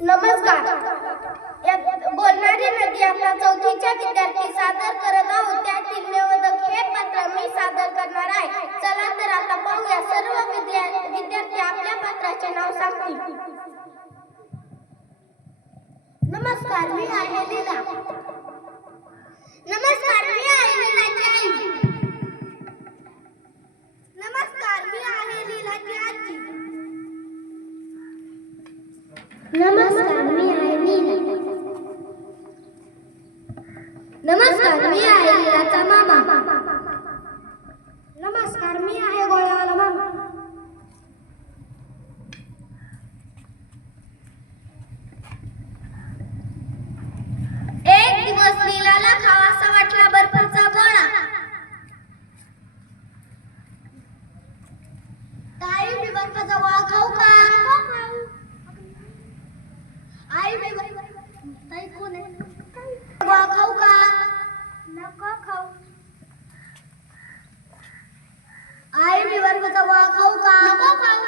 नमस्कार. बोलणारी नदी आपल्या चौथीच्या विद्यार्थी सादर करत आहोत. त्यातील निवेदक हे पत्र मी सादर करणार आहे. चला तर आता पाहूया. सर्व विद्या- विद्यार्थी आपल्या पत्राचे नाव सांगतील. नमस्कार मी आहे लीला. नमस्कार मी आहे नीला नमस्कार मी आहे लीलाचा मामा नमस्कार मी आहे गोळ्यावाला मामा एक दिवस लीलाला खावासा वाटला बर्फाचा गोळा ताई मी बर्फाचा गोळा खाऊ का आई मी ताई कोण खाऊ का नको खाऊ आई मी बर्फाचा गोळा खाऊ का नको खाऊ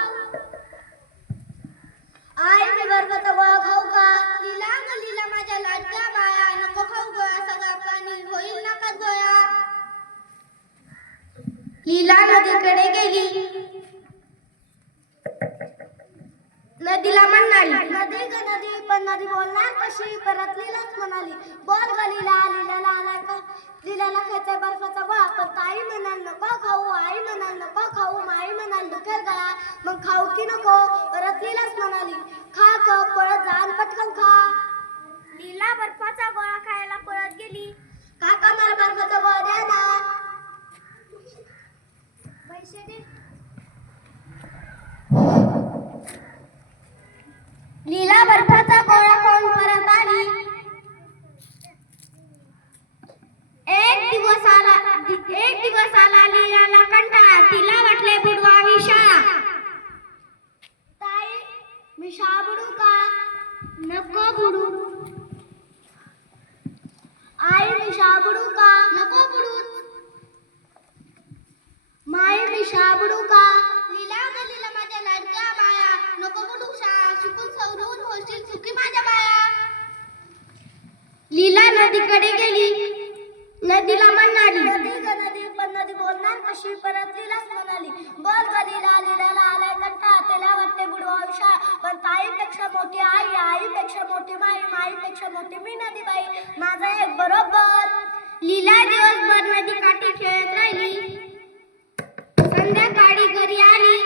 आई मी बर्फाचा गोळा खाऊ का लीला ग माझ्या लाडक्या बाया नको खाऊ गोया सगळा पाणी होईल नका गोया लीला नदीकडे गेली. नदीला म्हणाली. नदी ग नदी पण नदी बोलणार कशी? परत लीलाच म्हणाली. बोल ग लीला लीलाला आलाय का. लीलाला खायचा बर्फाचा गोळा पण ताई म्हणाल नको खाऊ आई म्हणाल नको खाऊ माई म्हणाल दुखेल गळा. मग खाऊ की नको? परत लीलाच म्हणाली. खा ग पळत जा आणि पटकन खा. लीला बर्फाचा गोळा खायला पळत गेली. काका मला बर्फाचा गोळा द्या ना. पैसे दे. लीला बर्फाचा गोळा कोण परत आली. एक दिवस आला एक दिवस आला लीलाला कंटाळा. तिला वाटले बुडवावी शाळा ताई मी शाळा बुडू का? नको बुडू. आई मी शाळा बुडू का? नको बुडू. माई मी शाळा बुडू का लीला ग लीला माझ्या लाडक्या बाया नको बुडू शाळा शिकून सवरून होशील सुखी माझ्या बाया लीला नदीकडे गेली. नदीला म्हणाली नदी ग नदी पण नदी बोलणार कशी? परत लीलाच म्हणाली. बोल ग लीला लीलाला आलाय कंटा त्याला वाटते बुडवावी शाळा पण ताईपेक्षा मोठी आई आईपेक्षा मोठी माई माईपेक्षा मोठी मी नदी बाई. माझा एक बरोबर. लीला दिवसभर नदी काठी खेळत राहिली. संध्याकाळी घरी आली.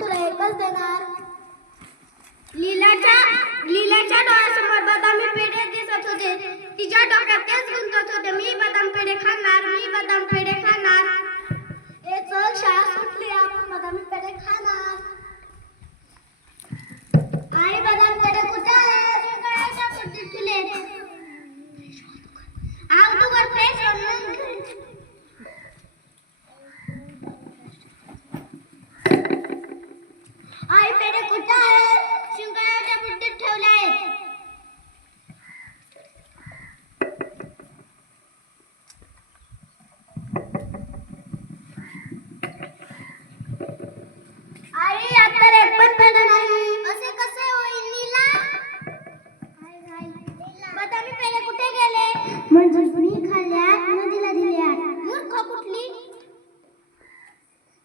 तुला एकच देणार. लीलाच्या लीलाच्या डोळ्यासमोर बदामी पेढे दिसत होते. तिच्या डोक्यात तेच गुंतत होते. मी बदाम पेढे खाणार मी बदाम पेढे खाणार. ए चल शाळा सुटली आपण बदामी पेढे खाणार.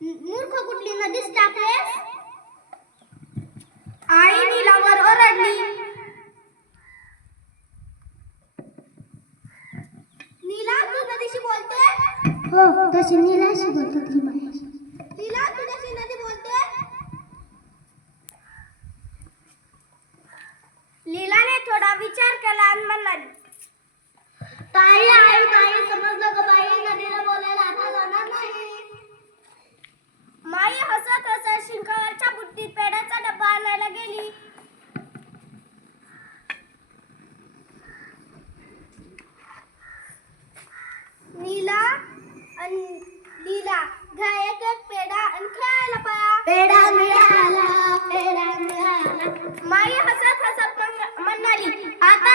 मूर्ख कुठली नदीच टाकलेस आई नीलावर ओरडली। नीला तू नदीशी बोलते? हो तशी नीलाशी बोलतो ती माझ्याशी नीला तुझ्याशी नदी बोलते? लीलाने थोडा विचार केला आणि म्हणाली ताई आई नाही समजलं ग माई हसत हसत शिंकावरच्या बुट्टीत पेड्याचा डब्बा आणायला गेली. नीला लीला घ्या एक एक पेढा आणि खेळायला पेढा मिळाला पेढा मिळाला. माई हसत हसत म्हणाली आता